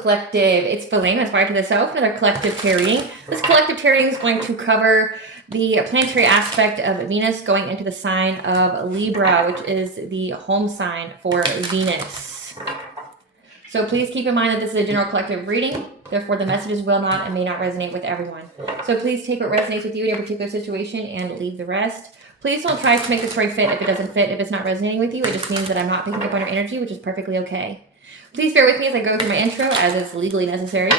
Collective. It's Feline, Inspired to the Self, another collective tarot reading. This collective tarot reading is going to cover the planetary aspect of Venus going into the sign of Libra, which is the home sign for Venus. So please keep in mind that this is a general collective reading. Therefore, the messages will not and may not resonate with everyone. So please take what resonates with you in your particular situation and leave the rest. Please don't try to make the story fit if it doesn't fit. If it's not resonating with you, it just means that I'm not picking up on your energy, which is perfectly okay. Please bear with me as I go through my intro, as it's legally necessary.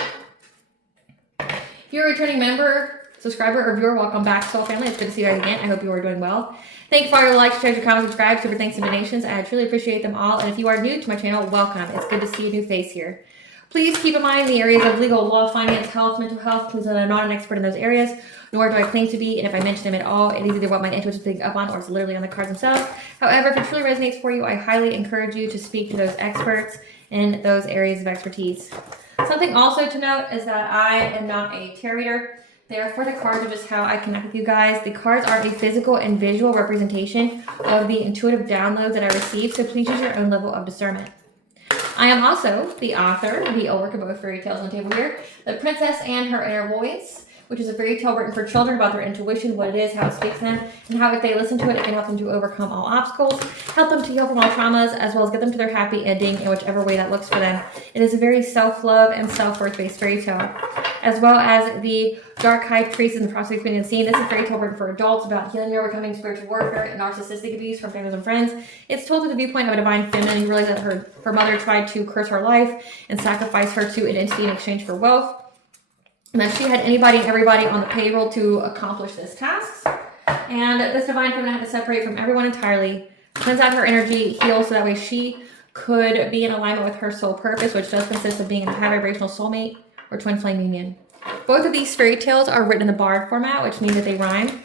If you're a returning member, subscriber, or viewer, welcome back, Soul Family. It's good to see you guys again. I hope you are doing well. Thank you for all your likes, shares, your comments, subscribe, super thanks, and donations. I truly appreciate them all. And if you are new to my channel, welcome. It's good to see a new face here. Please keep in mind the areas of legal, law, finance, health, mental health. Please know that I'm not an expert in those areas, nor do I claim to be. And if I mention them at all, it is either what my intuition is picking up on or it's literally on the cards themselves. However, if it truly resonates for you, I highly encourage you to speak to those experts in those areas of expertise. Something also to note is that I am not a tarot reader. Therefore, the cards are just how I connect with you guys. The cards are a physical and visual representation of the intuitive downloads that I receive, so please use your own level of discernment. I am also the author of the work of both fairy tales on the table here, The Princess and Her Inner Voice, which is a fairy tale written for children about their intuition, what it is, how it speaks to them, and how if they listen to it, it can help them to overcome all obstacles, help them to heal from all traumas, as well as get them to their happy ending in whichever way that looks for them. It is a very self-love and self-worth based fairy tale, as well as the Dark High Priest in the process of being unseen. This is a fairy tale written for adults about healing and overcoming spiritual warfare and narcissistic abuse from families and friends. It's told through the viewpoint of a divine feminine who realized that her mother tried to curse her life and sacrifice her to an entity in exchange for wealth, and that she had anybody and everybody on the payroll to accomplish this task. And this divine feminine had to separate from everyone entirely, cleanse out her energy, heal, so that way she could be in alignment with her soul purpose, which does consist of being a high vibrational soulmate or twin flame union. Both of these fairy tales are written in the bard format, which means that they rhyme.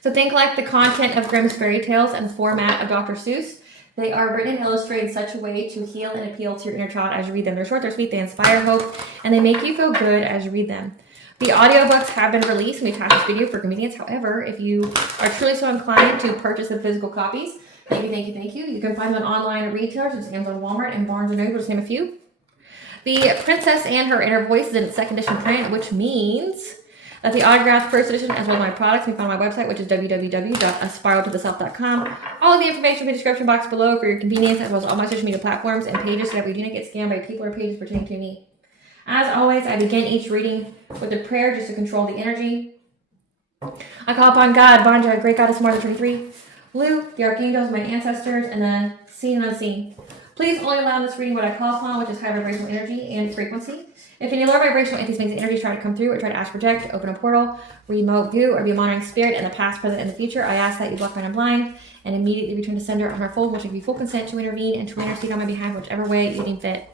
So think like the content of Grimm's fairy tales and the format of Dr. Seuss. They are written and illustrated in such a way to heal and appeal to your inner child as you read them. They're short, they're sweet, they inspire hope, and they make you feel good as you read them. The audiobooks have been released and we attached this video for convenience. However, if you are truly so inclined to purchase the physical copies, thank you. You can find them online at retailers, such as Amazon, Walmart, and Barnes & Noble, just name a few. The Princess and Her Inner Voice is in its second edition print, which means that the autographed first edition, as well as my products, can be found on my website, which is www.aspiraltotheself.com. All of the information in the description box below for your convenience, as well as all my social media platforms and pages, so that we do not get scammed by people or pages pertaining to me. As always, I begin each reading with a prayer just to control the energy. I call upon God, Banja, Great Goddess Mother 23, Lu, the Archangels, my ancestors, and the seen and unseen. Please only allow in this reading what I call upon, which is high vibrational energy and frequency. If any lower vibrational entities makes the energy try to come through or try to ask project, open a portal, remote view, or be a monitoring spirit in the past, present, and the future, I ask that you block, mind, and blind, and immediately return to sender on her fold, which will give you full consent to intervene and to intercede on my behalf, whichever way you deem fit.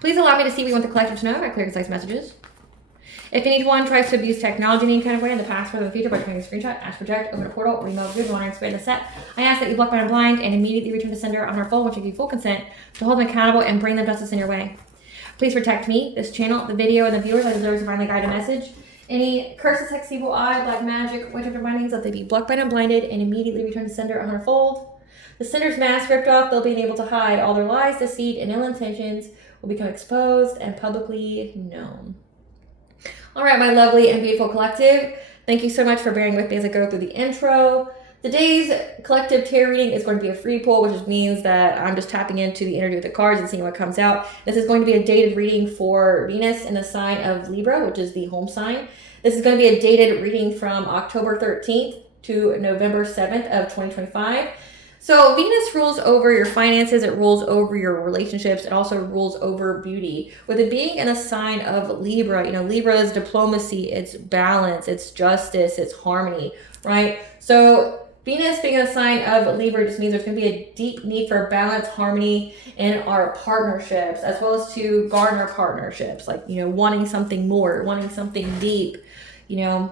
Please allow me to see what you want the collective to know by clear, concise messages. If anyone tries to abuse technology in any kind of way in the past, present, and the future by taking a screenshot, ask project, open a portal, remote view, monitoring spirit in the set, I ask that you block, mind, and blind, and immediately return to sender on her fold, which will give you full consent to hold them accountable and bring them justice in your way. Please protect me, this channel, the video, and the viewers. I deserve to divinely guide a message. Any curses, hex, evil eye, black magic, witchcraft bindings, let they be blocked, by and blinded, and immediately return to sender on her fold. The sender's mask ripped off, they'll be able to hide. All their lies, deceit, and ill intentions will become exposed and publicly known. All right, my lovely and beautiful collective. Thank you so much for bearing with me as I go through the intro. Today's collective tarot reading is going to be a free pull, which means that I'm just tapping into the energy of the cards and seeing what comes out. This is going to be a dated reading for Venus in the sign of Libra, which is the home sign. This is going to be a dated reading from October 13th to November 7th of 2025. So Venus rules over your finances, it rules over your relationships, it also rules over beauty. With it being in a sign of Libra, Libra is diplomacy, it's balance, it's justice, it's harmony, right? So Venus being a sign of Libra just means there's going to be a deep need for balance, harmony in our partnerships, as well as to garner partnerships, like, wanting something more, wanting something deep, It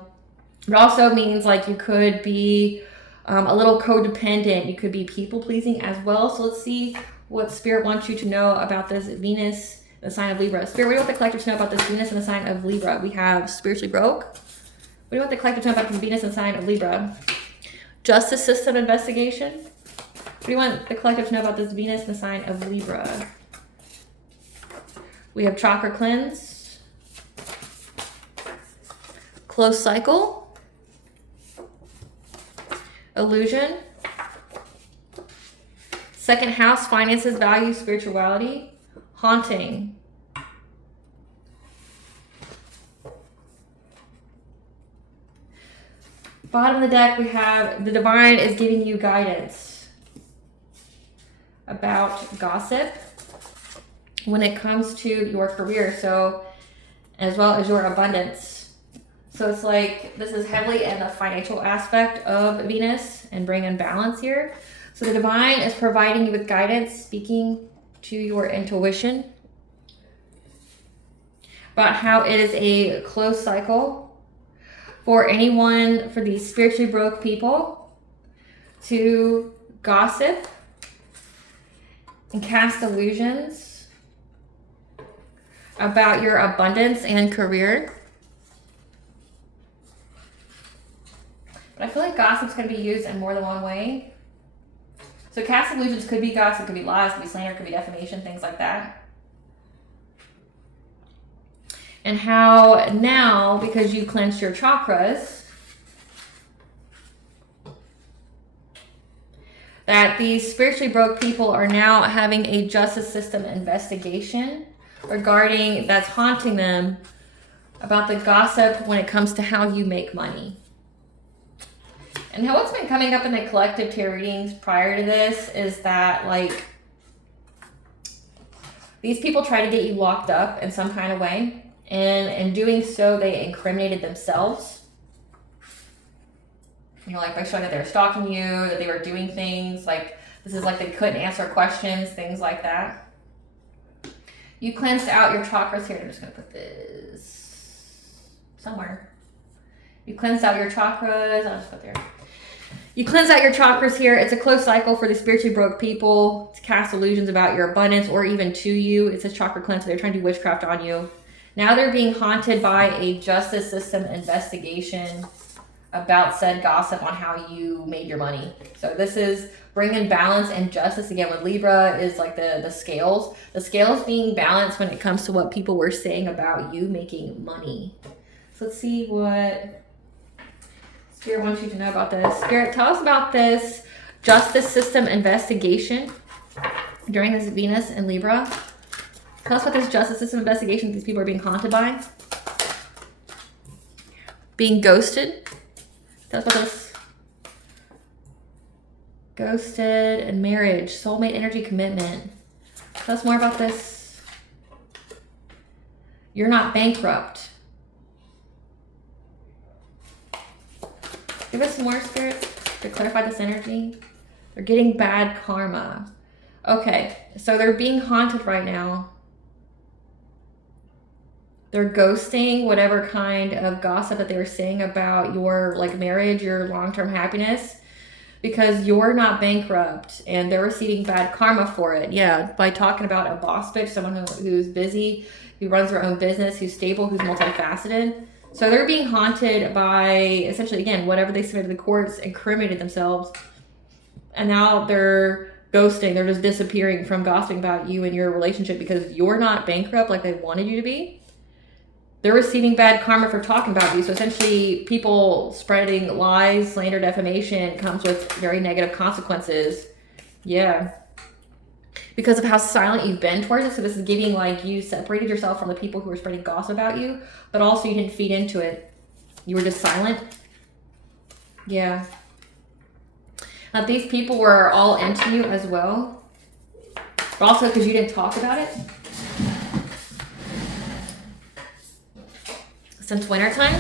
also means like you could be a little codependent, you could be people-pleasing as well. So let's see what Spirit wants you to know about this Venus, the sign of Libra. Spirit, what do you want the collective to know about this Venus and the sign of Libra? We have spiritually broke. What do you want the collective to know about this Venus and the sign of Libra? Justice system investigation. What do you want the collective to know about this Venus and the sign of Libra? We have chakra cleanse, close cycle, illusion, second house, finances, values, spirituality, haunting. Bottom of the deck, we have the divine is giving you guidance about gossip when it comes to your career, so as well as your abundance. So it's like this is heavily in the financial aspect of Venus and bringing balance here. So the divine is providing you with guidance, speaking to your intuition about how it is a close cycle for anyone, for these spiritually broke people, to gossip and cast illusions about your abundance and career. But I feel like gossip's going to be used in more than one way. So cast illusions could be gossip, could be lies, could be slander, could be defamation, things like that. And how now, because you cleansed your chakras, that these spiritually broke people are now having a justice system investigation regarding that's haunting them about the gossip when it comes to how you make money. And how what's been coming up in the collective tarot readings prior to this is that, like, these people try to get you locked up in some kind of way. And in doing so, they incriminated themselves. You know, like by showing that they were stalking you, that they were doing things like, this is like they couldn't answer questions, things like that. You cleansed out your chakras here. I'm just going to put this somewhere. You cleansed out your chakras. I'll just put there. You cleanse out your chakras here. It's a close cycle for the spiritually broke people to cast illusions about your abundance or even to you. It says chakra cleanse. So they're trying to do witchcraft on you. Now they're being haunted by a justice system investigation about said gossip on how you made your money. So this is bringing balance and justice. Again, with Libra is like the scales. The scales being balanced when it comes to what people were saying about you making money. So let's see what Spirit wants you to know about this. Spirit, tell us about this justice system investigation during this Venus and Libra. Tell us about this justice system investigation these people are being haunted by. Being ghosted. Tell us about this. Ghosted and marriage. Soulmate energy commitment. Tell us more about this. You're not bankrupt. Give us some more, Spirit, to clarify this energy. They're getting bad karma. Okay, so they're being haunted right now. They're ghosting whatever kind of gossip that they were saying about your like marriage, your long-term happiness, because you're not bankrupt and they're receiving bad karma for it. Yeah, by talking about a boss bitch, someone who's busy, who runs their own business, who's stable, who's multifaceted. So they're being haunted by essentially, again, whatever they submitted to the courts, incriminated themselves. And now they're ghosting. They're just disappearing from gossiping about you and your relationship because you're not bankrupt like they wanted you to be. They're receiving bad karma for talking about you. So essentially, people spreading lies, slander, defamation comes with very negative consequences. Yeah. Because of how silent you've been towards it. So this is giving like you separated yourself from the people who were spreading gossip about you, but also you didn't feed into it. You were just silent. Yeah. Now these people were all into you as well, but also because you didn't talk about it. Since wintertime,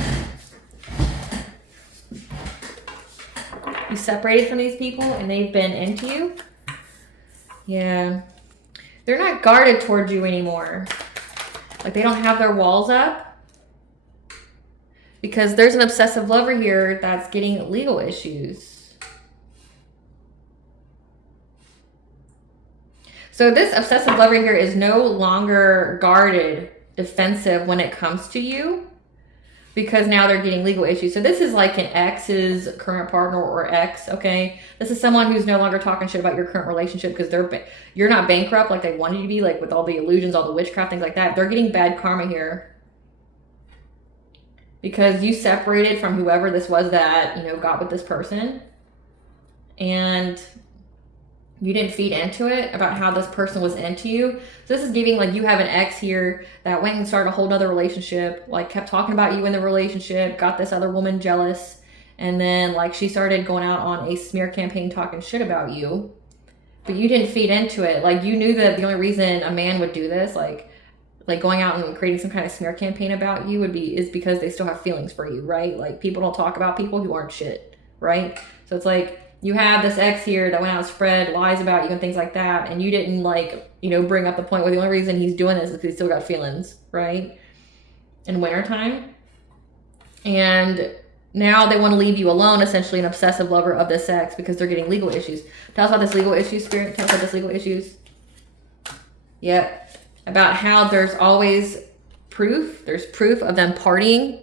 you separated from these people and they've been into you. Yeah. They're not guarded towards you anymore. Like they don't have their walls up. Because there's an obsessive lover here that's getting legal issues. So this obsessive lover here is no longer guarded, defensive when it comes to you. because now they're getting legal issues. So this is like an ex's current partner or ex, okay? This is someone who's no longer talking shit about your current relationship because you're not bankrupt like they wanted you to be, like with all the illusions, all the witchcraft, things like that. They're getting bad karma here because you separated from whoever this was that, you know, got with this person, and you didn't feed into it about how this person was into you. So this is giving like you have an ex here that went and started a whole nother relationship, like kept talking about you in the relationship, got this other woman jealous, and then like she started going out on a smear campaign talking shit about you, but you didn't feed into it. Like you knew that the only reason a man would do this, like going out and creating some kind of smear campaign about you is because they still have feelings for you, right? Like people don't talk about people who aren't shit, right? So it's like, you have this ex here that went out and spread lies about you and things like that, and you didn't like, you know, bring up the point where the only reason he's doing this is because he's still got feelings, right? In wintertime. And now they want to leave you alone, essentially an obsessive lover of this ex because they're getting legal issues. Tell us about this legal issue, Spirit. Tell us about this legal issues. Yep. About how there's always proof. There's proof of them partying.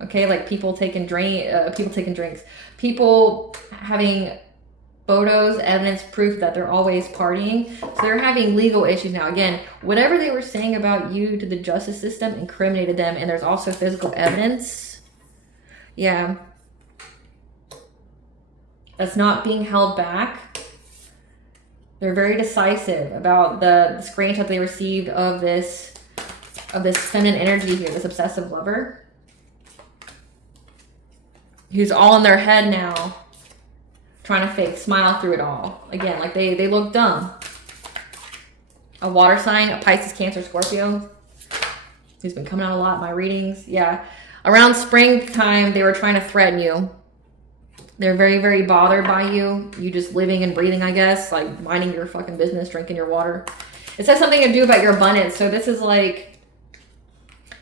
Okay, like people taking drinks, people having photos, evidence, proof that they're always partying. So they're having legal issues now. Again, whatever they were saying about you to the justice system incriminated them, and there's also physical evidence. Yeah. That's not being held back. They're very decisive about the screenshot they received of this feminine energy here, this obsessive lover, who's all in their head now, trying to fake smile through it all. Again, like they look dumb. A water sign, a Pisces, Cancer, Scorpio, who's been coming out a lot in my readings. Yeah. Around springtime, they were trying to threaten you. They're very, very bothered by you. You just living and breathing, I guess, like minding your fucking business, drinking your water. It says something to do about your abundance. So this is like,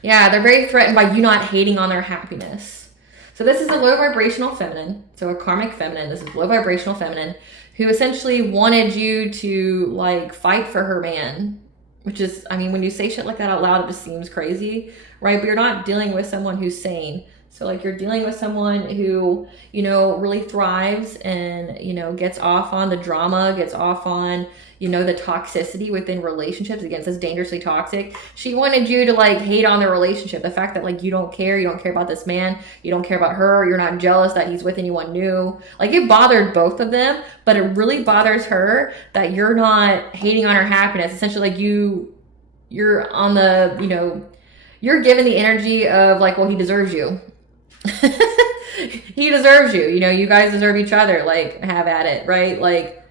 yeah, they're very threatened by you not hating on their happiness. So this is a low vibrational feminine, so a karmic feminine. This is low vibrational feminine who essentially wanted you to like fight for her man, which is, I mean, when you say shit like that out loud, it just seems crazy, right? But you're not dealing with someone who's sane. So like you're dealing with someone who, you know, really thrives and, you know, gets off on the drama, gets off on, you know, the toxicity within relationships. Again, it says dangerously toxic. She wanted you to like hate on their relationship. The fact that like you don't care about this man, you don't care about her, you're not jealous that he's with anyone new. Like it bothered both of them, but it really bothers her that you're not hating on her happiness. Essentially like you're on the, you know, you're given the energy of like, well, he deserves you. He deserves you, you know, you guys deserve each other, like have at it, right? Like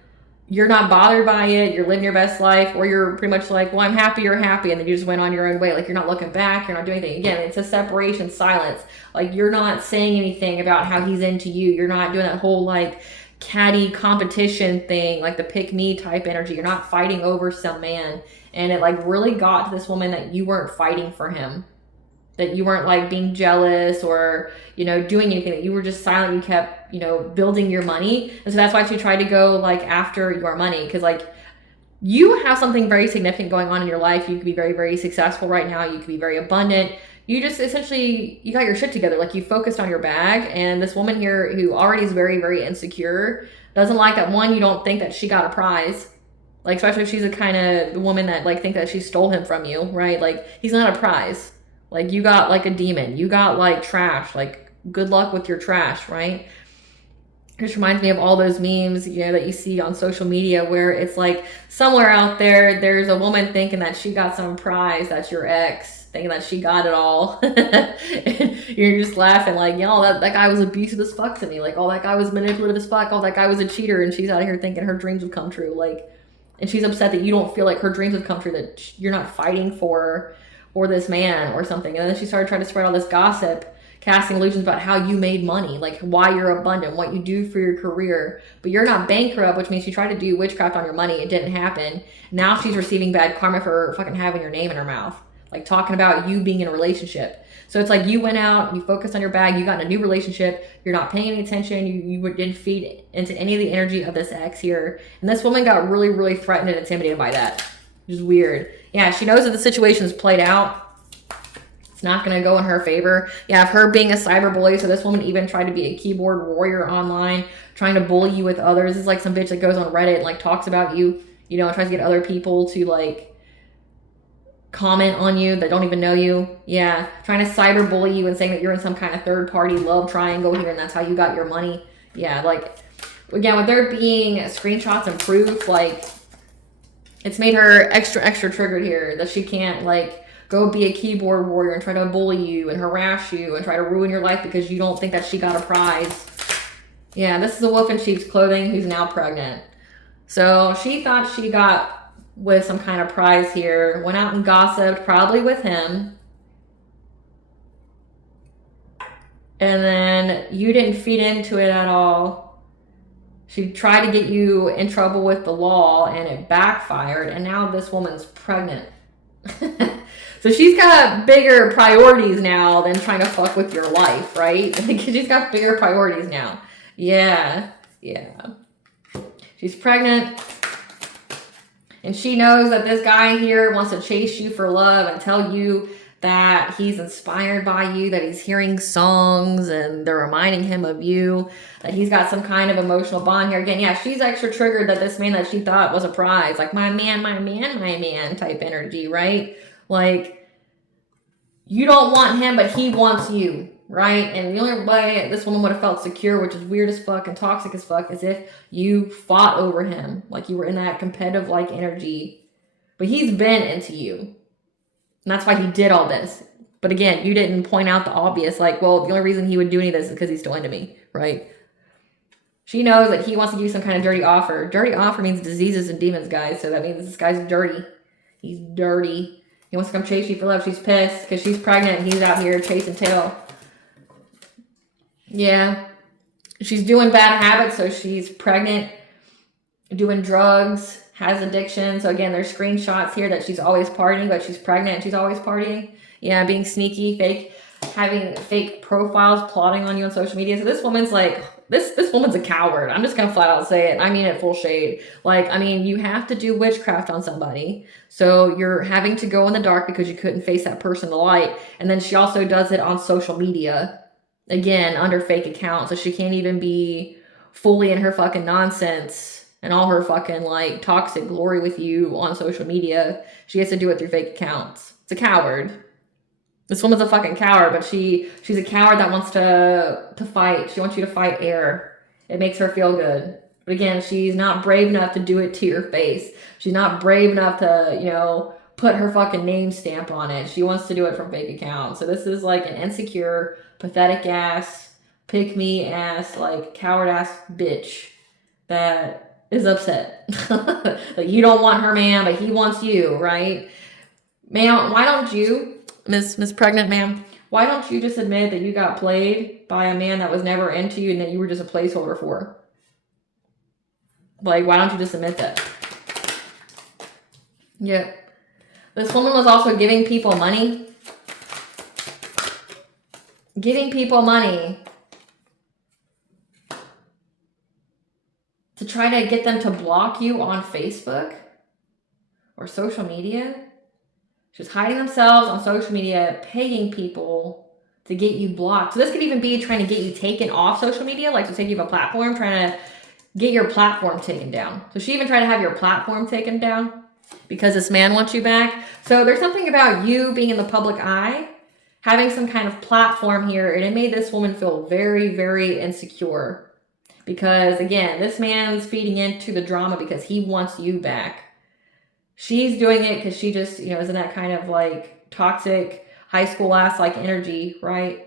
you're not bothered by it, you're living your best life, or you're pretty much like, well, I'm happy, you're happy, and then you just went on your own way. Like you're not looking back, you're not doing anything. Again, it's a separation, silence. Like you're not saying anything about how he's into you. You're not doing that whole like catty competition thing, like the pick me type energy. You're not fighting over some man. And it like really got to this woman that you weren't fighting for him, that you weren't like being jealous or, you know, doing anything, that you were just silent. You kept, you know, building your money. And so that's why she tried to go like after your money. Cause like you have something very significant going on in your life. You could be very, very successful right now. You could be very abundant. You just essentially, you got your shit together. Like you focused on your bag. And this woman here who already is very, very insecure doesn't like that. One, you don't think that she got a prize. Like, especially if she's a kind of woman that like think that she stole him from you, right? Like he's not a prize. Like you got like a demon, you got like trash, like good luck with your trash, right? It just reminds me of all those memes, you know, that you see on social media where it's like somewhere out there, there's a woman thinking that she got some prize, that's your ex, thinking that she got it all. And you're just laughing like, you know, that guy was abusive as fuck to me. Like, oh, that guy was manipulative as fuck. Oh, that guy was a cheater. And she's out here thinking her dreams would come true. Like, and she's upset that you don't feel like her dreams would come true, that you're not fighting for this man or something. And then she started trying to spread all this gossip, casting illusions about how you made money, like why you're abundant, what you do for your career, but you're not bankrupt, which means she tried to do witchcraft on your money. It didn't happen. Now she's receiving bad karma for fucking having your name in her mouth, like talking about you being in a relationship. So it's like you went out, you focused on your bag, you got in a new relationship, you're not paying any attention, you didn't feed into any of the energy of this ex here. And this woman got really, really threatened and intimidated by that. Which is weird. Yeah, she knows that the situation is played out. It's not going to go in her favor. Yeah, of her being a cyberbully. So this woman even tried to be a keyboard warrior online, trying to bully you with others. It's like some bitch that goes on Reddit and like talks about you, you know, and tries to get other people to like comment on you that don't even know you. Yeah, trying to cyberbully you and saying that you're in some kind of third party love triangle here and that's how you got your money. Yeah, like, again, with there being screenshots and proof, like, it's made her extra triggered here that she can't like go be a keyboard warrior and try to bully you and harass you and try to ruin your life because you don't think that she got a prize. Yeah, this is a wolf in sheep's clothing who's now pregnant. So she thought she got with some kind of prize here, went out and gossiped, probably with him. And then you didn't feed into it at all. She tried to get you in trouble with the law and it backfired. And now this woman's pregnant. So she's got bigger priorities now than trying to fuck with your life, right? She's got bigger priorities now. Yeah. She's pregnant. And she knows that this guy here wants to chase you for love and tell you that he's inspired by you, that he's hearing songs and they're reminding him of you, that he's got some kind of emotional bond here. Again, yeah, she's extra triggered that this man that she thought was a prize, like my man type energy, right? Like, you don't want him, but he wants you, right? And the only way this woman would have felt secure, which is weird as fuck and toxic as fuck, is if you fought over him, like you were in that competitive like energy. But he's been into you. And that's why he did all this. But again, you didn't point out the obvious, like, well, the only reason he would do any of this is because he's still into me, right? She knows that he wants to give you some kind of dirty offer. Dirty offer means diseases and demons, guys. So that means this guy's dirty. He's dirty. He wants to come chase you for love. She's pissed because she's pregnant and he's out here chasing tail. Yeah. She's doing bad habits, so she's pregnant, doing drugs, has addiction. So again, there's screenshots here that she's always partying, but she's pregnant and she's always partying. Yeah, being sneaky, fake, having fake profiles, plotting on you on social media. So this woman's like, this woman's a coward. I'm just gonna flat out say it. I mean it full shade. Like, I mean, you have to do witchcraft on somebody. So you're having to go in the dark because you couldn't face that person in the light. And then she also does it on social media. Again, under fake accounts. So she can't even be fully in her fucking nonsense and all her fucking like toxic glory with you on social media. She has to do it through fake accounts. It's a coward. This woman's a fucking coward, but she's a coward that wants to fight. She wants you to fight air. It makes her feel good. But again, she's not brave enough to do it to your face. She's not brave enough to, you know, put her fucking name stamp on it. She wants to do it from fake accounts. So this is like an insecure, pathetic ass, pick me ass, like coward ass bitch that is upset. Like you don't want her man, but he wants you, right? Man, why don't you, Miss Pregnant ma'am, why don't you just admit that you got played by a man that was never into you and that you were just a placeholder for? Like, why don't you just admit that? Yeah. This woman was also giving people money. Giving people money to try to get them to block you on Facebook or social media. She was hiding themselves on social media, paying people to get you blocked. So this could even be trying to get you taken off social media, like to take you off a platform, trying to get your platform taken down. So she even tried to have your platform taken down because this man wants you back. So there's something about you being in the public eye, having some kind of platform here, and it made this woman feel very, very insecure. Because again, this man's feeding into the drama because he wants you back. She's doing it because she just, you know, is in that kind of like toxic high school ass like energy, right?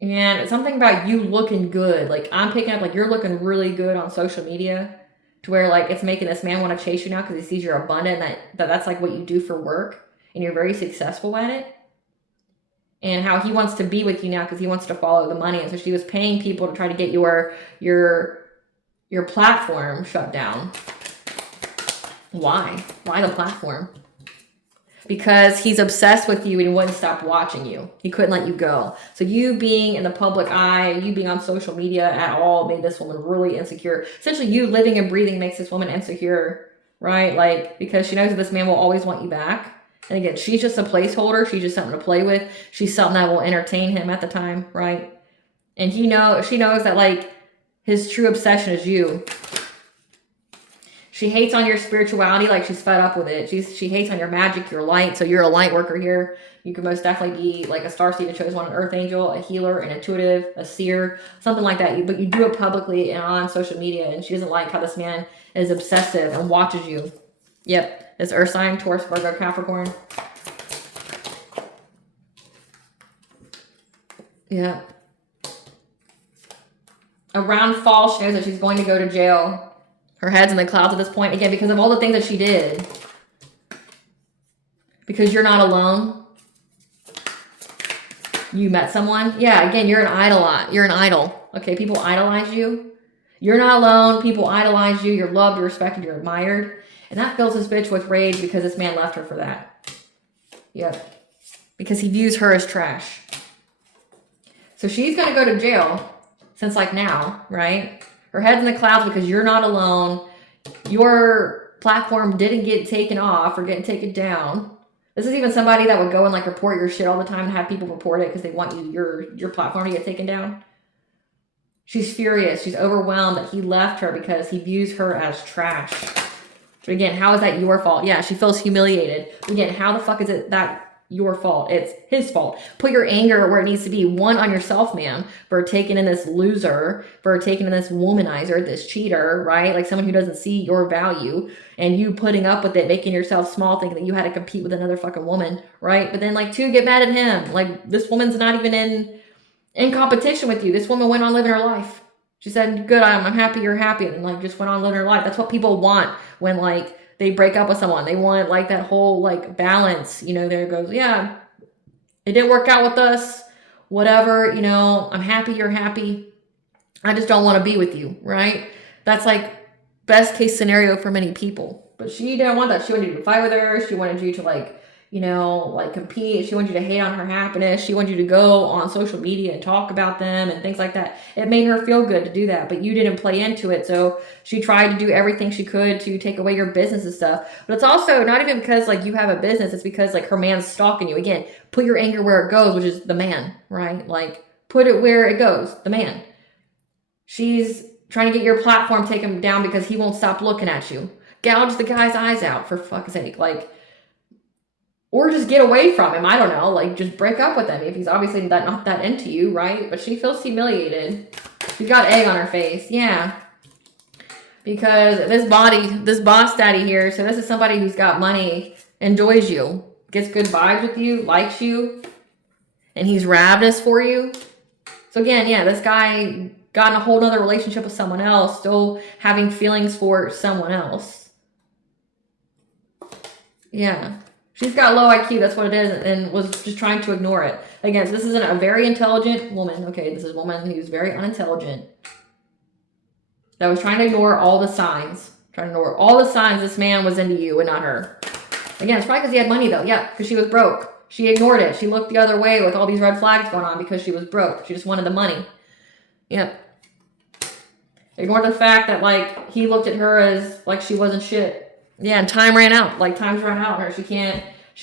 And it's something about you looking good. Like I'm picking up like you're looking really good on social media to where like it's making this man want to chase you now because he sees you're abundant and that's like what you do for work and you're very successful at it. And how he wants to be with you now because he wants to follow the money. And so she was paying people to try to get your platform shut down. Why? Why the platform? Because he's obsessed with you and he wouldn't stop watching you. He couldn't let you go. So you being in the public eye, you being on social media at all made this woman really insecure. Essentially, you living and breathing makes this woman insecure, right? Like, because she knows that this man will always want you back. And again, she's just a placeholder. She's just something to play with. She's something that will entertain him at the time, right? And she knows that, like, his true obsession is you. She hates on your spirituality, like she's fed up with it. She hates on your magic, your light. So you're a light worker here. You could most definitely be like a starseed, a chosen one, an earth angel, a healer, an intuitive, a seer, something like that. But you do it publicly and on social media. And she doesn't like how this man is obsessive and watches you. Yep. It's earth sign, Taurus, Virgo, Capricorn. Yeah. Around fall, she knows that she's going to go to jail. Her head's in the clouds at this point. Again, because of all the things that she did. Because you're not alone. You met someone. Yeah, again, you're an idol. You're an idol. Okay, people idolize you. You're not alone. People idolize you. You're loved, you're respected, you're admired. And that fills this bitch with rage because this man left her for that. Yep. Because he views her as trash. So she's going to go to jail since like now, right? Her head's in the clouds because you're not alone. Your platform didn't get taken off or get taken down. This is even somebody that would go and like report your shit all the time and have people report it because they want your platform to get taken down. She's furious. She's overwhelmed that he left her because he views her as trash. But again, how is that your fault? Yeah, she feels humiliated. Again, how the fuck is it that your fault? It's his fault. Put your anger where it needs to be. One, on yourself, ma'am, for taking in this loser, for taking in this womanizer, this cheater, right? Like someone who doesn't see your value, and you putting up with it, making yourself small, thinking that you had to compete with another fucking woman, right? But then like two, get mad at him. Like this woman's not even in competition with you. This woman went on living her life. She said, good, I'm happy you're happy. And like just went on living her life. That's what people want when like they break up with someone. They want like that whole like balance, you know, there goes, yeah, it didn't work out with us, whatever, you know, I'm happy you're happy. I just don't want to be with you, right? That's like best case scenario for many people. But she didn't want that. She wanted you to fight with her. She wanted you to like, you know, like compete. She wanted you to hate on her happiness. She wanted you to go on social media and talk about them and things like that. It made her feel good to do that, but you didn't play into it. So she tried to do everything she could to take away your business and stuff. But it's also not even because like you have a business. It's because like her man's stalking you. Again, put your anger where it goes, which is the man, right? Like put it where it goes, the man. She's trying to get your platform taken down because he won't stop looking at you. Gouge the guy's eyes out, for fuck's sake. Like, or just get away from him. I don't know. Like, just break up with him if he's obviously not that into you, right? But she feels humiliated. She's got egg on her face. Yeah. Because this boss daddy here, so this is somebody who's got money, enjoys you, gets good vibes with you, likes you, and he's ravenous for you. So again, yeah, this guy got in a whole nother relationship with someone else, still having feelings for someone else. Yeah. She's got low IQ, that's what it is, and was just trying to ignore it. Again, so this isn't a very intelligent woman. Okay, this is a woman who's very unintelligent. That was trying to ignore all the signs. Trying to ignore all the signs this man was into you and not her. Again, it's probably because he had money though. Yeah, because she was broke. She ignored it. She looked the other way with all these red flags going on because she was broke. She just wanted the money. Yep. Ignored the fact that like he looked at her as like she wasn't shit. Yeah, and time ran out. Like time's run out on her. She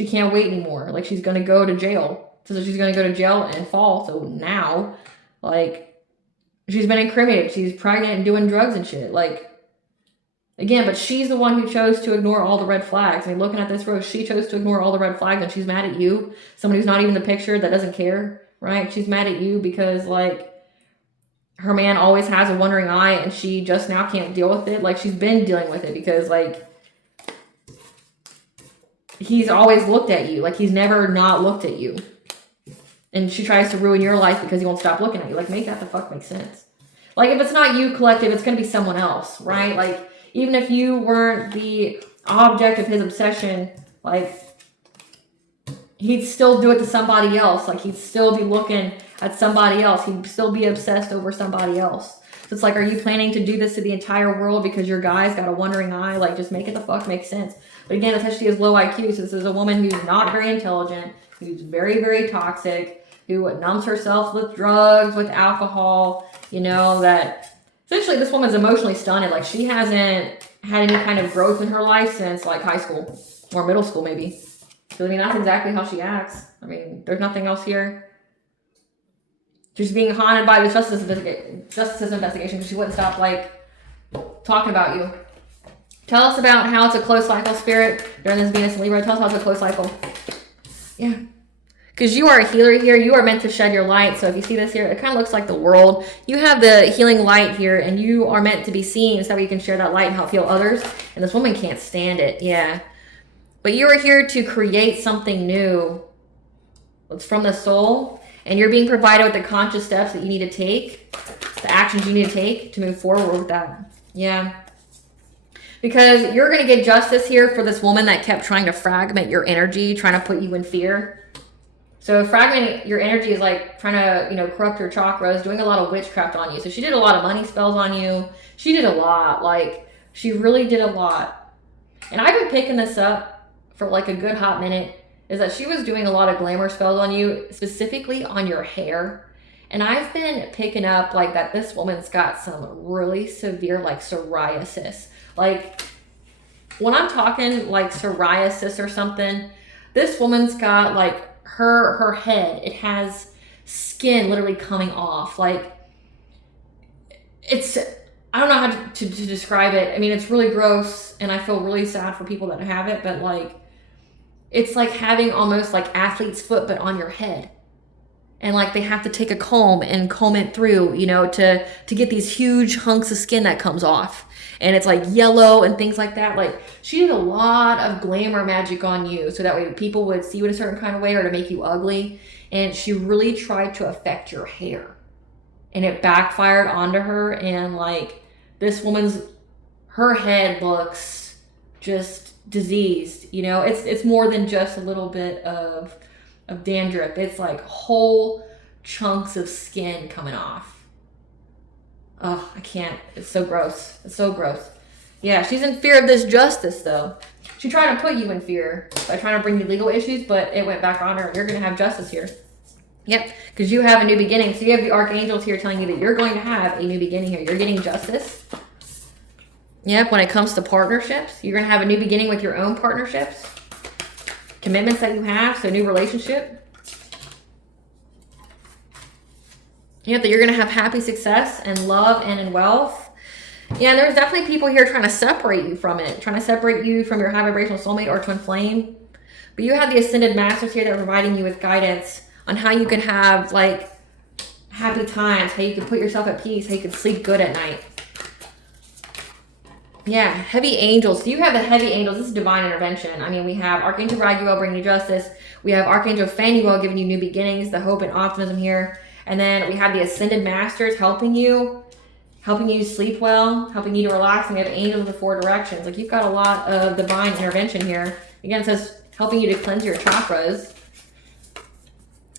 can't wait anymore. Like she's gonna go to jail. So she's gonna go to jail and fall. So now, like, she's been incriminated. She's pregnant and doing drugs and shit. Like, again, but she's the one who chose to ignore all the red flags. I mean, looking at this rose, she chose to ignore all the red flags, and she's mad at you. Somebody who's not even the picture, that doesn't care, right? She's mad at you because like her man always has a wandering eye, and she just now can't deal with it. Like she's been dealing with it because like he's always looked at you. Like he's never not looked at you. And she tries to ruin your life because he won't stop looking at you. Like make that the fuck make sense. Like if it's not you, collective, it's going to be someone else, right? Like even if you weren't the object of his obsession, like he'd still do it to somebody else. Like he'd still be looking at somebody else. He'd still be obsessed over somebody else. So it's like, are you planning to do this to the entire world because your guy's got a wandering eye? Like just make it the fuck make sense. But again, it's that she has low IQ. So this is a woman who's not very intelligent, who's very, very toxic, who numbs herself with drugs, with alcohol, you know, that essentially this woman's emotionally stunted. Like she hasn't had any kind of growth in her life since like high school or middle school maybe. So, I mean, that's exactly how she acts. I mean, there's nothing else here. She's being haunted by the justice investigation because she wouldn't stop, like, talking about you. Tell us about how it's a close cycle, Spirit, during this Venus and Libra. Tell us how it's a close cycle. Yeah. Because you are a healer here. You are meant to shed your light. So if you see this here, it kind of looks like the world. You have the healing light here, and you are meant to be seen so that you can share that light and help heal others. And this woman can't stand it. Yeah. But you are here to create something new. It's from the soul. And you're being provided with the conscious steps that you need to take, the actions you need to take to move forward with that. Yeah. Because you're going to get justice here for this woman that kept trying to fragment your energy, trying to put you in fear. So fragmenting your energy is like trying to, you know, corrupt your chakras, doing a lot of witchcraft on you. So she did a lot of money spells on you. She did a lot. Like, she really did a lot. And I've been picking this up for like a good hot minute, is that she was doing a lot of glamour spells on you, specifically on your hair. And I've been picking up like that this woman's got some really severe like psoriasis. Like, when I'm talking like psoriasis or something, this woman's got like her head, it has skin literally coming off. Like, it's, I don't know how to describe it. I mean, it's really gross, and I feel really sad for people that have it, but like, it's like having almost like athlete's foot, but on your head. And like, they have to take a comb and comb it through, you know, to get these huge hunks of skin that comes off. And it's like yellow and things like that. Like, she did a lot of glamour magic on you, so that way people would see you in a certain kind of way or to make you ugly. And she really tried to affect your hair. And it backfired onto her. And like, this woman's, her head looks just diseased, you know. It's more than just a little bit of dandruff. It's like whole chunks of skin coming off. Oh, I can't. It's so gross. It's so gross. Yeah, she's in fear of this justice, though. She tried to put you in fear by trying to bring you legal issues, but it went back on her. You're going to have justice here. Yep, because you have a new beginning. So you have the archangels here telling you that you're going to have a new beginning here. You're getting justice. Yep, when it comes to partnerships, you're going to have a new beginning with your own partnerships. Commitments that you have, so new relationship. Yep, that you're going to have happy success and love and in wealth. Yeah, and there's definitely people here trying to separate you from it, trying to separate you from your high vibrational soulmate or twin flame. But you have the ascended masters here that are providing you with guidance on how you can have like happy times, how you can put yourself at peace, how you can sleep good at night. Yeah, heavy angels. So you have the heavy angels. This is divine intervention. I mean, we have Archangel Raguel bringing you justice. We have Archangel Phanuel giving you new beginnings, the hope and optimism here. And then we have the ascended masters helping you sleep well, helping you to relax. And we have angels of the four directions. Like, you've got a lot of divine intervention here. Again, it says helping you to cleanse your chakras.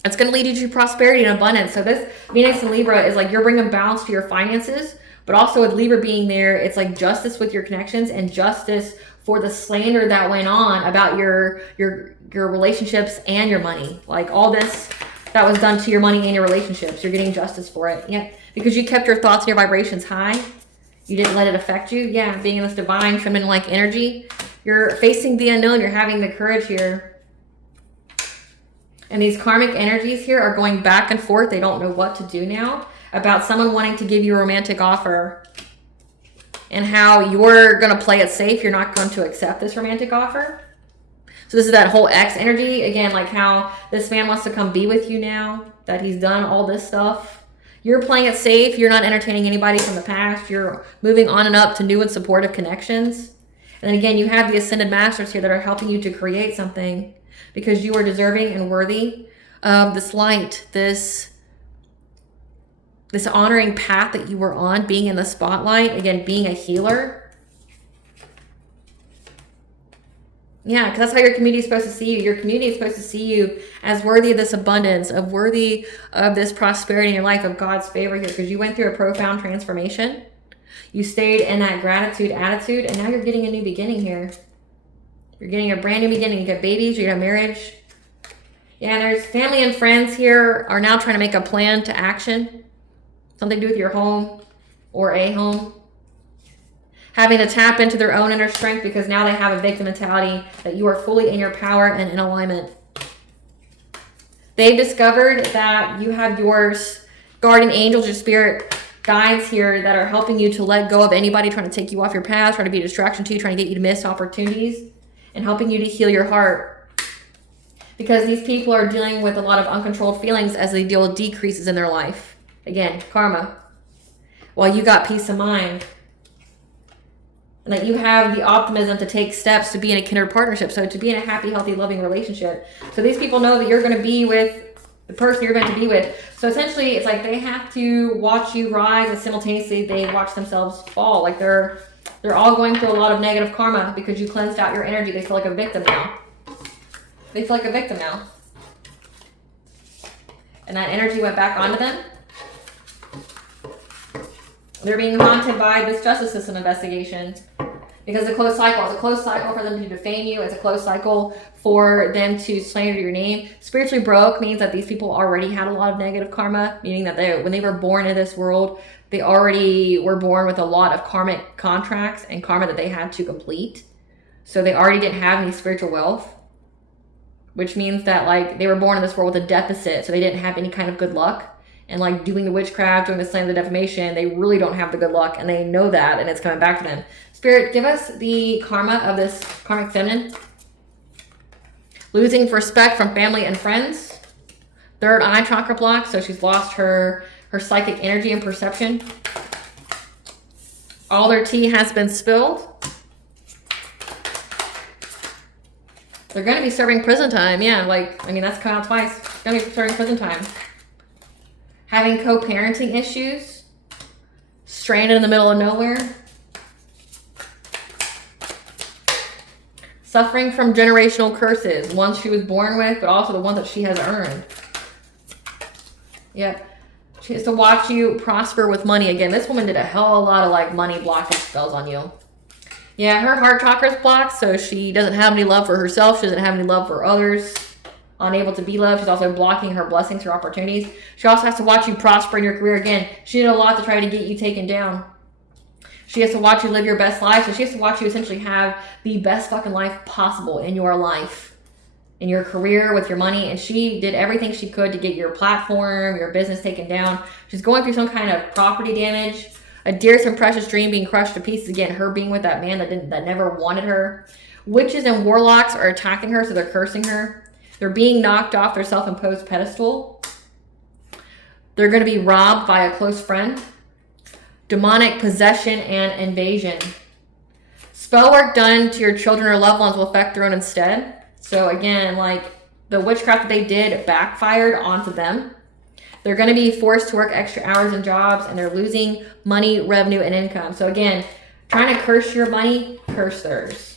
It's going to lead you to prosperity and abundance. So this Venus and Libra is like, you're bringing balance to your finances. But also with Libra being there, it's like justice with your connections and justice for the slander that went on about your relationships and your money. Like, all this that was done to your money and your relationships, you're getting justice for it. Yeah, because you kept your thoughts and your vibrations high. You didn't let it affect you. Yeah, being in this divine feminine-like energy, you're facing the unknown. You're having the courage here. And these karmic energies here are going back and forth. They don't know what to do now, about someone wanting to give you a romantic offer and how you're going to play it safe. You're not going to accept this romantic offer. So this is that whole X energy. Again, like how this man wants to come be with you now that he's done all this stuff. You're playing it safe. You're not entertaining anybody from the past. You're moving on and up to new and supportive connections. And then again, you have the ascended masters here that are helping you to create something because you are deserving and worthy of this light, this honoring path that you were on, being in the spotlight, again, being a healer. Yeah, because that's how your community is supposed to see you. Your community is supposed to see you as worthy of this abundance, of worthy of this prosperity in your life, of God's favor here, because you went through a profound transformation. You stayed in that gratitude attitude, and now you're getting a new beginning here. You're getting a brand new beginning. You got babies, you got marriage. Yeah, there's family and friends here are now trying to make a plan to action. Something to do with your home or a home. having to tap into their own inner strength because now they have a victim mentality, that you are fully in your power and in alignment. They've discovered that you have your guardian angels, your spirit guides here that are helping you to let go of anybody trying to take you off your path, trying to be a distraction to you, trying to get you to miss opportunities, and helping you to heal your heart. Because these people are dealing with a lot of uncontrolled feelings as they deal with decreases in their life. Again, karma. While you got peace of mind. And that you have the optimism to take steps to be in a kindred partnership. So to be in a happy, healthy, loving relationship. So these people know that you're going to be with the person you're meant to be with. So essentially, it's like they have to watch you rise and simultaneously they watch themselves fall. Like they're all going through a lot of negative karma because you cleansed out your energy. They feel like a victim now. They feel like a victim now. And that energy went back onto them. They're being haunted by this justice system investigation because it's a closed cycle. It's a closed cycle for them to defame you. It's a closed cycle for them to slander your name. Spiritually broke means that these people already had a lot of negative karma, meaning that when they were born in this world, they already were born with a lot of karmic contracts and karma that they had to complete. So they already didn't have any spiritual wealth, which means that like they were born in this world with a deficit. So they didn't have any kind of good luck. And like doing the witchcraft, doing the slander, the defamation, they really don't have the good luck, and they know that, and it's coming back to them. Spirit, give us the karma of this karmic feminine. Losing respect from family and friends. Third eye chakra block, so she's lost her psychic energy and perception. All their tea has been spilled. They're going to be serving prison time. Yeah, like, I mean, that's come out twice. Going to be serving prison time. Having co-parenting issues, stranded in the middle of nowhere, suffering from generational curses, ones she was born with, but also the ones that she has earned. Yep. She has to watch you prosper with money. Again, this woman did a hell of a lot of like money blockage spells on you. Yeah, her heart chakra is blocked, so she doesn't have any love for herself. She doesn't have any love for others. Unable to be loved. She's also blocking her blessings, her opportunities. She also has to watch you prosper in your career. Again, she did a lot to try to get you taken down. She has to watch you live your best life. So she has to watch you essentially have the best fucking life possible in your life, in your career, with your money. And she did everything she could to get your platform, your business taken down. She's going through some kind of property damage, a dearest and precious dream being crushed to pieces. Again, her being with that man that never wanted her. Witches and warlocks are attacking her, so they're cursing her. They're being knocked off their self-imposed pedestal. They're going to be robbed by a close friend. Demonic possession and invasion. Spell work done to your children or loved ones will affect their own instead. So again, like the witchcraft that they did backfired onto them. They're going to be forced to work extra hours and jobs, and they're losing money, revenue, and income. So again, trying to curse your money, curse theirs.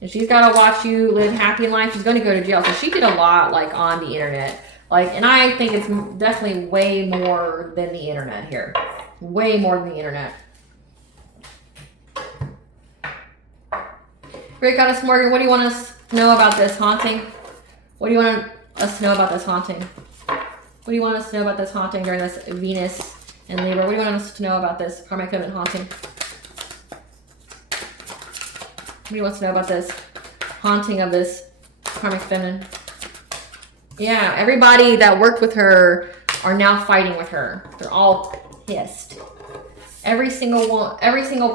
And she's got to watch you live happy in life. She's going to go to jail. So she did a lot like on the internet. Like, and I think it's definitely way more than the internet here. Way more than the internet. Great Goddess Morgan, what do you want us to know about this haunting? What do you want us to know about this haunting? What do you want us to know about this haunting during this Venus and Libra? What do you want us to know about this karmic feminine haunting? What do you want to know about this haunting of this karmic feminine? Yeah, everybody that worked with her are now fighting with her. They're all pissed. Every single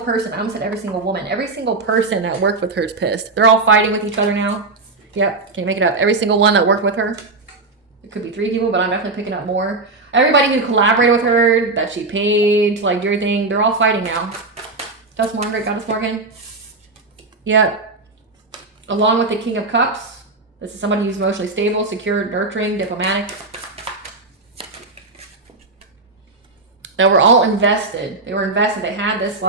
person, I almost said every single woman, every single person that worked with her is pissed. They're all fighting with each other now. Yep, can you make it up? Every single one that worked with her. It could be 3 people, but I'm definitely picking up more. Everybody who collaborated with her, that she paid to like do everything, they're all fighting now. Goddess Morgan, Great Goddess Morgan. Yep. Along with the King of Cups. This is somebody who's emotionally stable, secure, nurturing, diplomatic. That were all invested. They were invested. They had this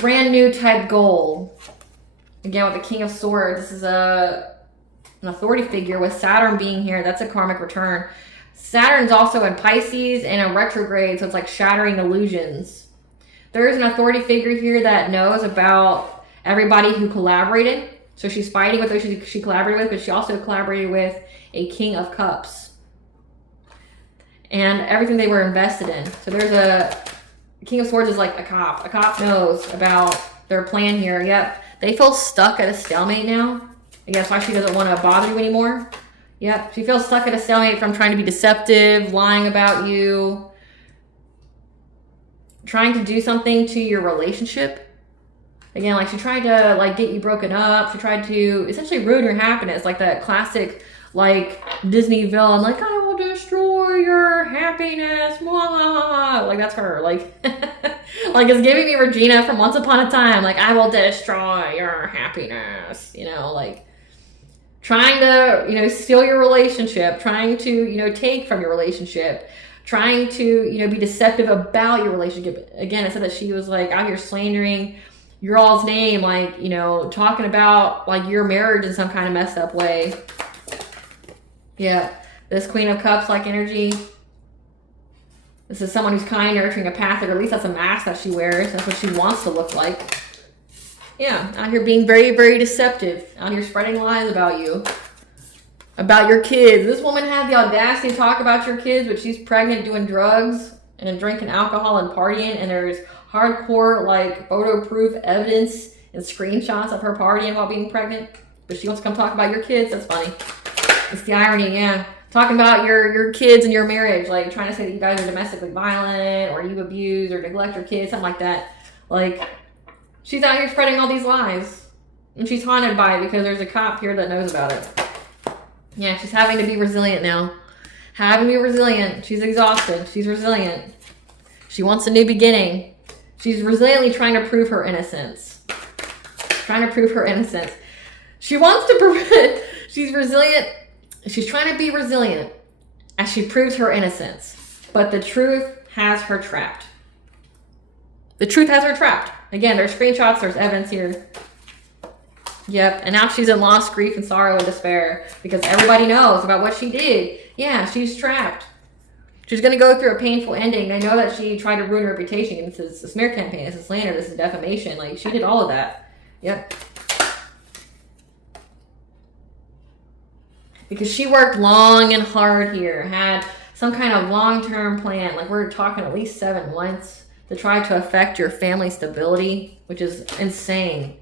brand new type goal. Again, with the King of Swords. This is an authority figure with Saturn being here. That's a karmic return. Saturn's also in Pisces and in retrograde, so it's like shattering illusions. There's an authority figure here that knows about everybody who collaborated. So she's fighting with those she collaborated with, but she also collaborated with a King of Cups. And everything they were invested in. So there's King of Swords is like a cop. A cop knows about their plan here. Yep. They feel stuck at a stalemate now. I guess why she doesn't want to bother you anymore. Yep. She feels stuck at a stalemate from trying to be deceptive, lying about you, trying to do something to your relationship. Again, like she tried to like get you broken up. She tried to essentially ruin your happiness, like that classic like Disney villain, like I will destroy your happiness. Mwah. Like that's her. Like like it's giving me Regina from Once Upon a Time. Like I will destroy your happiness. You know, like trying to, you know, steal your relationship, trying to, you know, take from your relationship, trying to, you know, be deceptive about your relationship. Again, I said that she was like out here slandering your all's name, like, you know, talking about like your marriage in some kind of messed up way. Yeah, this Queen of Cups like energy. This is someone who's kind, nurturing, empathic, or at least that's a mask that she wears. That's what she wants to look like. Yeah, out here being very, very deceptive. Out here spreading lies about you. About your kids. This woman had the audacity to talk about your kids, but she's pregnant, doing drugs, and drinking alcohol and partying, and there's hardcore, like, photo-proof evidence and screenshots of her partying while being pregnant. But she wants to come talk about your kids. That's funny. It's the irony, yeah. Talking about your kids and your marriage, like trying to say that you guys are domestically violent or you abuse or neglect your kids, something like that. Like, she's out here spreading all these lies. And she's haunted by it because there's a cop here that knows about it. Yeah, she's having to be resilient now. Having to be resilient. She's exhausted. She's resilient. She wants a new beginning. She's resiliently trying to prove her innocence. Trying to prove her innocence. She wants to prove it. She's resilient. She's trying to be resilient as she proves her innocence. But the truth has her trapped. The truth has her trapped. Again, there's screenshots, there's evidence here. Yep, and now she's in loss, grief, and sorrow and despair because everybody knows about what she did. Yeah, she's trapped. She's going to go through a painful ending. They know that she tried to ruin her reputation. This is a smear campaign. This is slander. This is defamation. Like, she did all of that. Yep. Because she worked long and hard here, had some kind of long-term plan. Like, we're talking at least 7 months to try to affect your family stability, which is insane.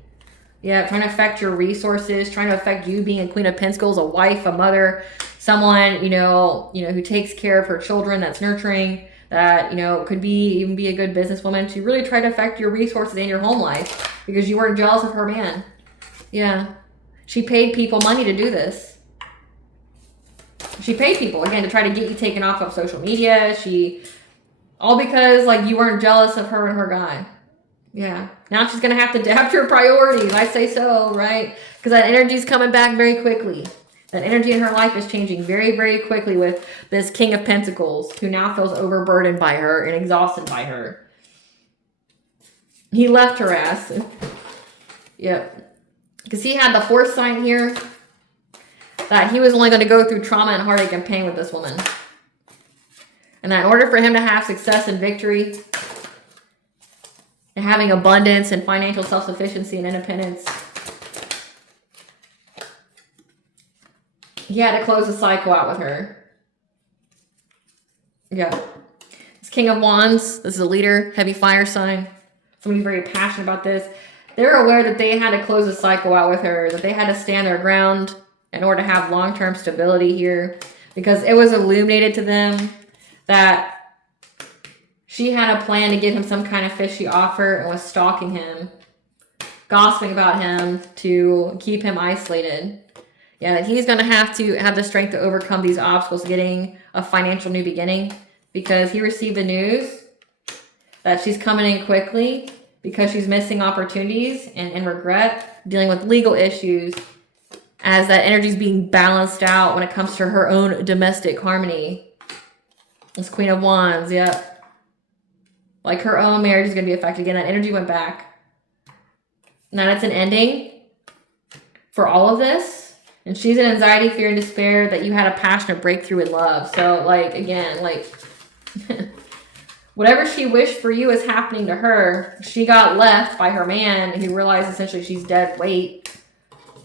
Yeah, trying to affect your resources, trying to affect you being a Queen of Pentacles, a wife, a mother, someone, you know, who takes care of her children, that's nurturing, that, you know, could even be a good businesswoman, to really try to affect your resources and your home life because you weren't jealous of her man. Yeah. She paid people money to do this. She paid people, again, to try to get you taken off of social media. All because, like, you weren't jealous of her and her guy. Yeah. Now she's going to have to adapt her priorities. I say so, right? Because that energy is coming back very quickly. That energy in her life is changing very, very quickly with this King of Pentacles, who now feels overburdened by her and exhausted by her. He left her ass. Yep. Because he had the foresight here that he was only going to go through trauma and heartache and pain with this woman. And that in order for him to have success and victory, and having abundance and financial self-sufficiency and independence, he had to close the cycle out with her. Yeah. This King of Wands, this is a leader, heavy fire sign. Somebody who's very passionate about this. They're aware that they had to close the cycle out with her, that they had to stand their ground in order to have long-term stability here, because it was illuminated to them that she had a plan to give him some kind of fishy offer and was stalking him, gossiping about him to keep him isolated. Yeah, that he's going to have the strength to overcome these obstacles, getting a financial new beginning, because he received the news that she's coming in quickly because she's missing opportunities and regret, dealing with legal issues, as that energy is being balanced out when it comes to her own domestic harmony. This Queen of Wands, yep. Like her own marriage is going to be affected. Again, that energy went back. Now that's an ending for all of this. And she's in anxiety, fear, and despair that you had a passionate breakthrough in love. So, like, again, like, whatever she wished for you is happening to her. She got left by her man, who realized essentially she's dead weight,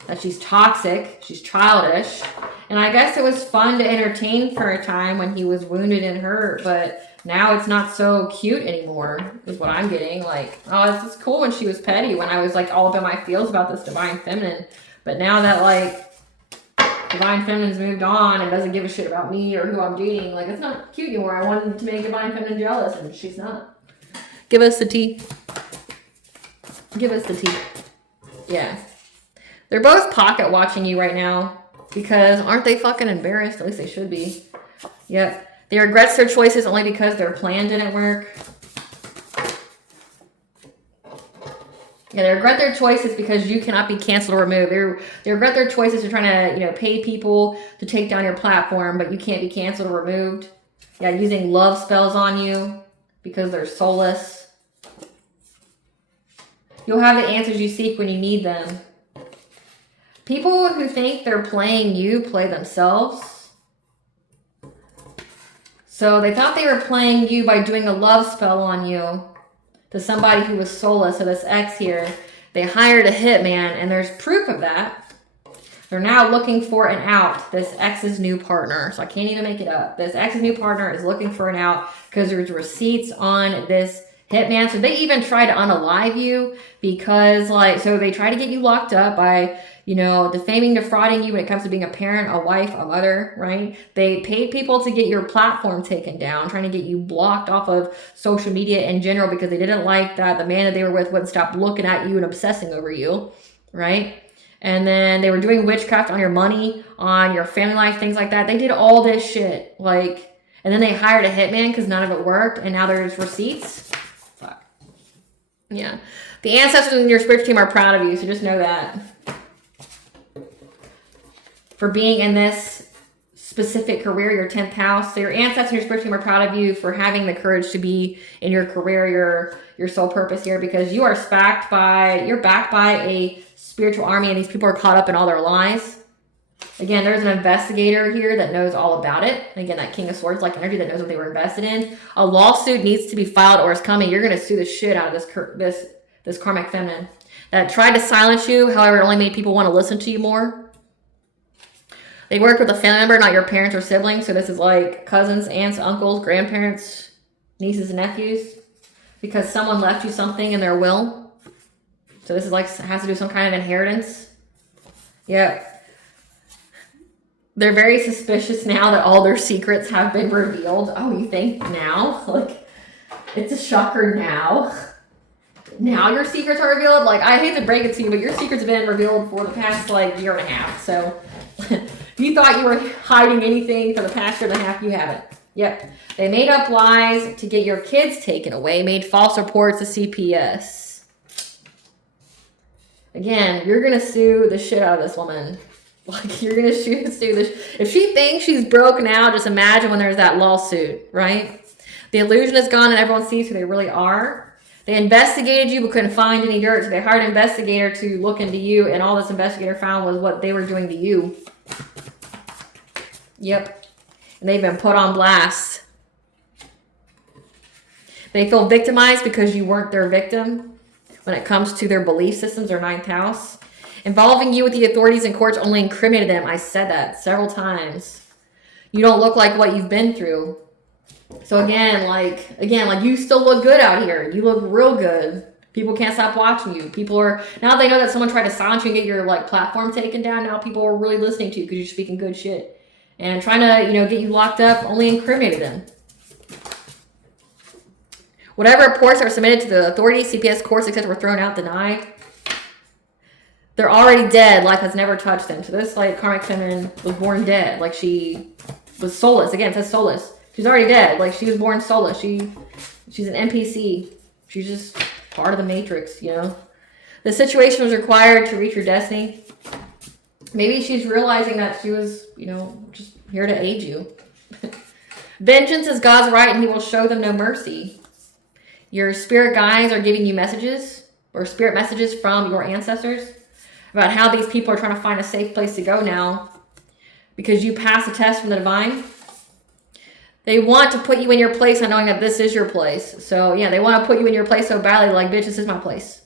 that she's toxic, she's childish. And I guess it was fun to entertain for a time when he was wounded and hurt, but now it's not so cute anymore, is what I'm getting. Like, oh, this is cool when she was petty, when I was like all up in my feels about this divine feminine. But now that like divine feminine's moved on and doesn't give a shit about me or who I'm dating, like it's not cute anymore. I wanted to make divine feminine jealous, and she's not. Give us the tea. Give us the tea. Yeah. They're both pocket watching you right now because aren't they fucking embarrassed? At least they should be. Yep. They regret their choices only because their plan didn't work. Yeah, they regret their choices because you cannot be canceled or removed. They regret their choices to trying to, pay people to take down your platform, but you can't be canceled or removed. Yeah, using love spells on you because they're soulless. You'll have the answers you seek when you need them. People who think they're playing you play themselves. So they thought they were playing you by doing a love spell on you to somebody who was soulless. So this ex here, they hired a hitman, and there's proof of that. They're now looking for an out. This ex's new partner. So I can't even make it up. This ex's new partner is looking for an out because there's receipts on this hitman. So they even try to unalive you because so they try to get you locked up by, defaming, defrauding you when it comes to being a parent, a wife, a mother, right? They paid people to get your platform taken down, trying to get you blocked off of social media in general because they didn't like that the man that they were with wouldn't stop looking at you and obsessing over you, right? And then they were doing witchcraft on your money, on your family life, things like that. They did all this shit, and then they hired a hitman because none of it worked, and now there's receipts. Fuck. Yeah. The ancestors in your spiritual team are proud of you, so just know that. For being in this specific career, your 10th house. So your ancestors and your spiritual team are proud of you for having the courage to be in your career, your soul purpose here, because you're backed by a spiritual army, and these people are caught up in all their lies. Again, there's an investigator here that knows all about it. Again, that King of Swords like energy that knows what they were invested in. A lawsuit needs to be filed or is coming. You're going to sue the shit out of this karmic feminine that tried to silence you. However, it only made people want to listen to you more. They work with a family member, not your parents or siblings. So this is like cousins, aunts, uncles, grandparents, nieces, and nephews. Because someone left you something in their will. So this is has to do with some kind of inheritance. Yep. They're very suspicious now that all their secrets have been revealed. Oh, you think now? It's a shocker now. Now your secrets are revealed? I hate to break it to you, but your secrets have been revealed for the past, year and a half. So... You thought you were hiding anything for the past year and a half, you haven't. Yep. They made up lies to get your kids taken away, made false reports to CPS. Again, you're going to sue the shit out of this woman. You're going to sue this. If she thinks she's broke now, just imagine when there's that lawsuit, right? The illusion is gone and everyone sees who they really are. They investigated you but couldn't find any dirt, so they hired an investigator to look into you, and all this investigator found was what they were doing to you. Yep. And they've been put on blast. They feel victimized because you weren't their victim when it comes to their belief systems, their 9th house. Involving you with the authorities and courts only incriminated them. I said that several times. You don't look like what you've been through. So again, you still look good out here. You look real good. People can't stop watching you. Now they know that someone tried to silence you and get your platform taken down. Now people are really listening to you because you're speaking good shit. And trying to, get you locked up only incriminated them. Whatever reports are submitted to the authorities, CPS, courts, etc. were thrown out, denied. They're already dead. Life has never touched them. So this, karmic feminine was born dead. She was soulless. Again, it says soulless. She's already dead. She was born soulless. She's an NPC. She's just part of the matrix, The situation was required to reach your destiny. Maybe she's realizing that she was, just here to aid you. Vengeance is God's right, and he will show them no mercy. Your spirit guides are giving you messages, or spirit messages from your ancestors, about how these people are trying to find a safe place to go now, because you passed the test from the divine. They want to put you in your place, not knowing that this is your place. So, yeah, they want to put you in your place so badly, bitch, this is my place.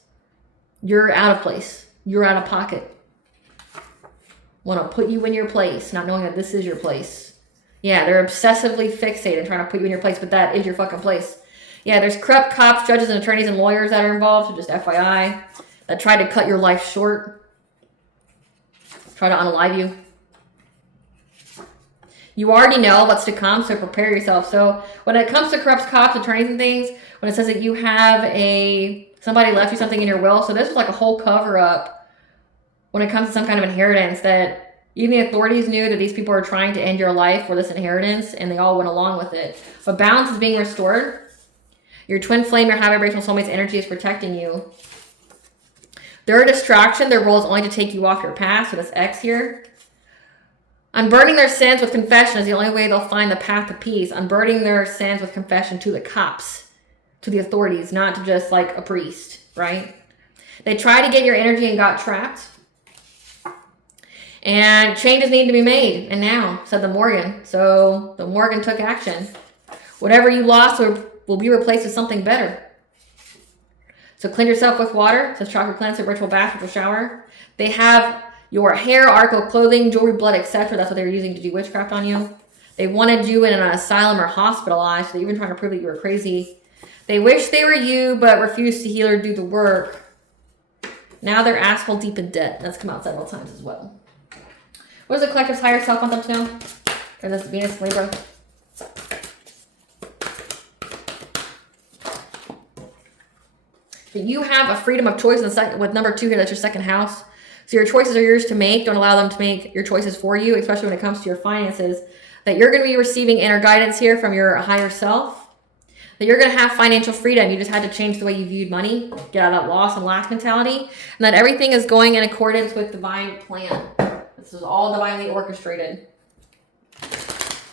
You're out of place. You're out of pocket. Want to put you in your place, not knowing that this is your place. Yeah, they're obsessively fixated and trying to put you in your place, but that is your fucking place. Yeah, there's corrupt cops, judges, and attorneys and lawyers that are involved, so just FYI, that try to cut your life short, try to unalive you. You already know what's to come, so prepare yourself. So when it comes to corrupt cops, attorneys, and things, when it says that you have somebody left you something in your will, so this was like a whole cover-up when it comes to some kind of inheritance, that even the authorities knew that these people were trying to end your life for this inheritance, and they all went along with it. But balance is being restored. Your twin flame, your high vibrational soulmate's energy is protecting you. Their distraction, their role is only to take you off your path, so that's X here. Unburdening their sins with confession is the only way they'll find the path to peace. Unburdening their sins with confession to the cops, to the authorities, not to just like a priest, right? They tried to get your energy and got trapped. And changes need to be made. And now, said the Morgan. So the Morgan took action. Whatever you lost will be replaced with something better. So cleanse yourself with water. It says chakra cleanse, a ritual bath, ritual shower. They have your hair, article of clothing, jewelry, blood, etc. That's what they were using to do witchcraft on you. They wanted you in an asylum or hospitalized. So they're even trying to prove that you were crazy. They wish they were you, but refused to heal or do the work. Now they're asshole deep in debt. That's come out several times as well. What does the collective's higher self want them to know? Or this Venus Libra? But you have a freedom of choice with number 2 here. That's your second house. So your choices are yours to make. Don't allow them to make your choices for you, especially when it comes to your finances. That you're going to be receiving inner guidance here from your higher self. That you're going to have financial freedom. You just had to change the way you viewed money. Get out of that loss and lack mentality. And that everything is going in accordance with divine plan. This is all divinely orchestrated.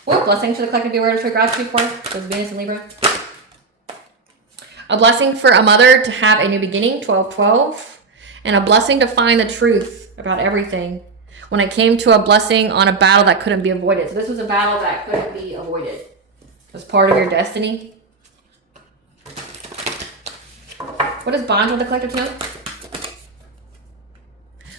Whoa, blessings to the collective viewer to show gratitude for. Those Venus and Libra. A blessing for a mother to have a new beginning, 12-12. And a blessing to find the truth about everything. When it came to a blessing on a battle that couldn't be avoided. So this was a battle that couldn't be avoided. It was part of your destiny. What does bond with the collective know?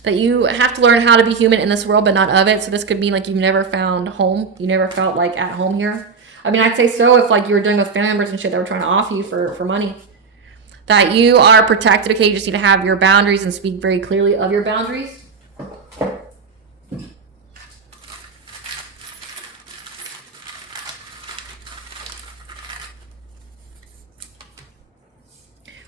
That you have to learn how to be human in this world, but not of it. So this could mean like you've never found home. You never felt like at home here. I mean, I'd say so if like you were dealing with family members and shit that were trying to offer you for money. That you are protected. Okay, you just need to have your boundaries and speak very clearly of your boundaries.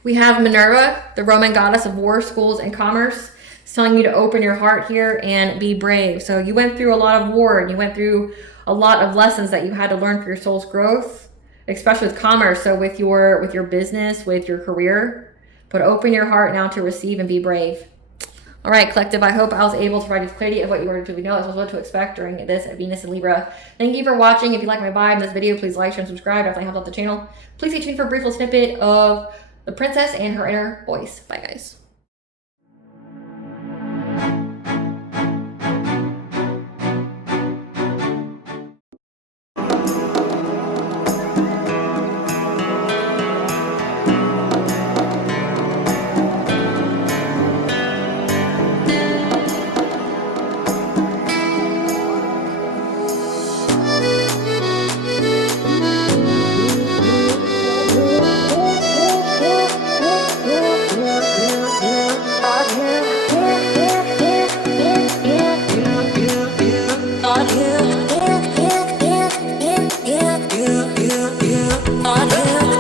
We have Minerva, the Roman goddess of war, schools, and commerce. It's telling you to open your heart here and be brave. So you went through a lot of war and you went through a lot of lessons that you had to learn for your soul's growth, especially with commerce. So with your business, with your career, but open your heart now to receive and be brave. All right, collective, I hope I was able to provide you clarity of what you were to know as well as what to expect during this Venus and Libra. Thank you for watching. If you like my vibe in this video, please like, share, and subscribe. Definitely helps out the channel. Please stay tuned for a brief little snippet of the princess and her inner voice. Bye, guys. On you.